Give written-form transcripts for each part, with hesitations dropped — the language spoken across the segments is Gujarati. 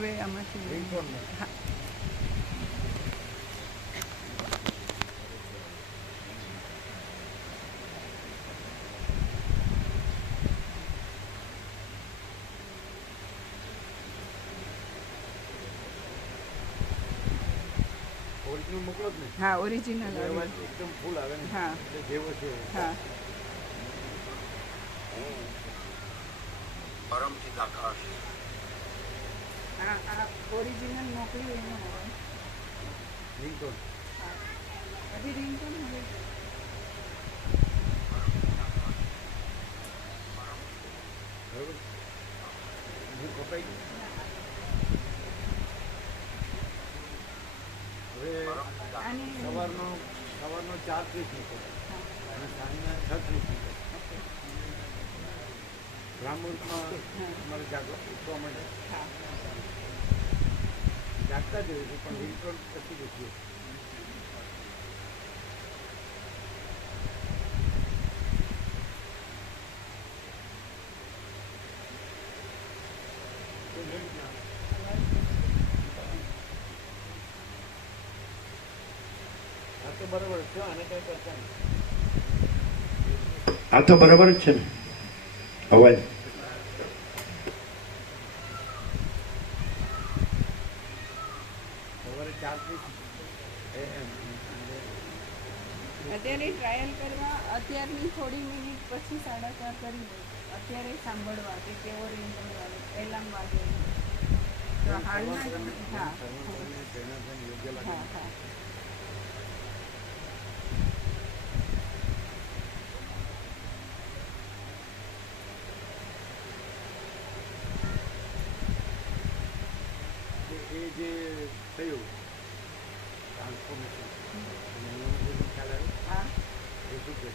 હવે આમાંથી હા મોકલો જ ને. હા ઓરિજિનલ એકદમ ફૂલ આવે ને. હા જેવો છે. હા પરમથી આકાશ આ ઓરિજિનલ મોકલી એનો હવે રિંગટોન. હા હજી રિંગટોન હવે બરાબર હું કપાઈ ગયું. હવે આની સવારનો 4:30 નીકળે અને સાંજના 6:30 નીકળે. બ્રાહ્મણમાં અમારે ઉઠવા માટે હા જાગતા જ રહે છે પણ રિંગટોન પછી દેખીએ. બરાબર છે આને કઈ કરતા નહીં. આ તો બરાબર જ છે ને અવાજ. સવારે 4:30 અત્યારે ટ્રાયલ કરવા અત્યારની થોડી મિનિટ પછી 4:30 કરી દે. અત્યારે સાંભળવા કે કેવો રિંગટોન વાગે એલાર્મ વાગે તો હાલના હા હા હા એ જે થયું ટ્રાન્સફોર્મેશન ખ્યાલ આવ્યો હા એ શું છે?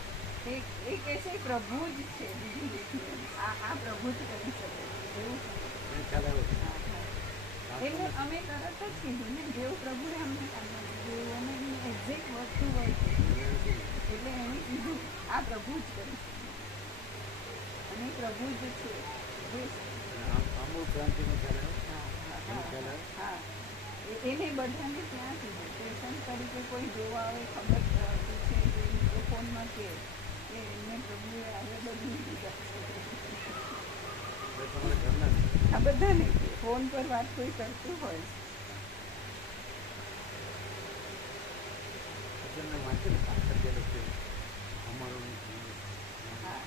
એ કહે છે પ્રભુ જ છે બીજું દેખ્યું આ પ્રભુ જ કરી શકે એવું એને ખ્યાલ આવ્યો. હા હા એટલે અમે તરત જ કીધું ને જેવું પ્રભુએ અમને કાઢ્યું અમે એની એક્ઝેક્ટ વર્ડ ટુ વર્ડ એટલે એણે કીધું આ પ્રભુ જ કરી શકે અને પ્રભુ જ છે આમૂલ ક્રાંતિનો ખ્યાલ આવ્યો. હા હા હા એને બધાને ત્યાં કીધું પેશન્ટ તરીકે કોઈ જોવા આવે ખબર પૂછે કે ફોનમાં કે એમને પ્રભુએ આવે બધું દીધા તમારા ઘરના આ બધાને ફોન પર વાત કોઈ કરતું હોય એમને વાંચે ને પાછળ જે લખે અમારો હા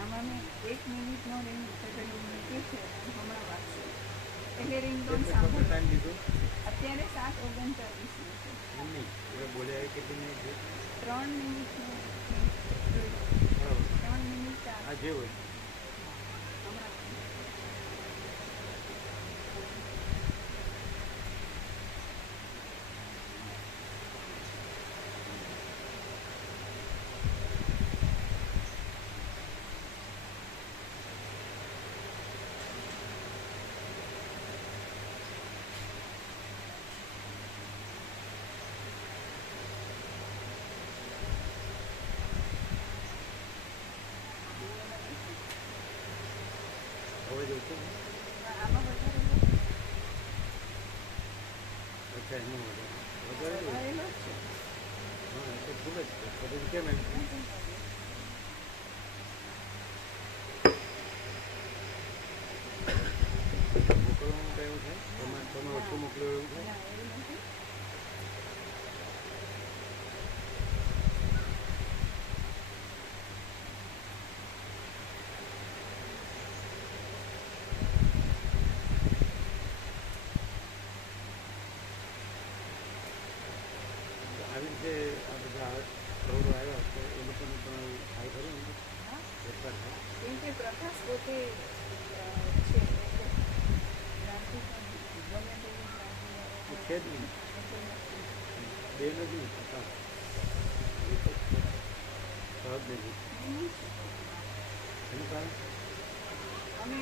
આમાં મેં 1 મિનિટનો રિંગ પેલું મૂક્યું છે હમણાં વાંચશે એટલે રિંગટોન સાંભળો ટાઈમ લીધો અત્યારે 7:39 છે એમ નહીં હવે બોલ્યા એ કેટલી મિનિટ છે? 3 મિનિટનો બરાબર 3 મિનિટ આ જે હોય હમણાં હવે જવું છે ને? આમાં વધારે અચ્છા એનું વધારે વધારેલો જ છે હા એ તો ફૂલ જ છે તો પછી કેમ એમ મોકલવાનું તો એવું છે તમે વસ્તુ મોકલો એવું છે. ના એવું નથી આવી રીતે આ બધા રોડો આવ્યા તો એ લોકોને પણ થાય ખરું ને હા વેપાર છે. કેમ કે પ્રકાશ પોતે છે એટલે ક્રાંતિ પણ ગમે તેવી ક્રાંતિ છે જ નહીં બે નથી પ્રકાશ એક જ છે સહજ નથી એનું કારણ અમે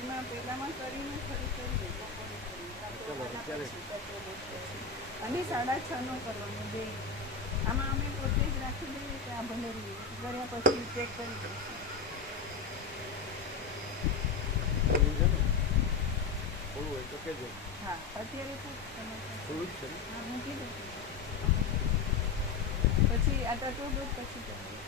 એમાં પહેલામાં કરીને ફરી કરીએ બપોરે કરીએ કાં તો ચાલો, આના અત્યારે. પછી, કાં તો બપોર પછી. અને 6:30 નો કરવાનો બે આમાં અમે પોતે જ રાખી દઈએ કે આ ભલે રહીએ કર્યા પછી ચેક કરી દઈશું તો કહેજો. હા અત્યારે તો તમારે થોડું જ છે ને. હા મૂકી દો પછી આ ટટો દો પછી કરજો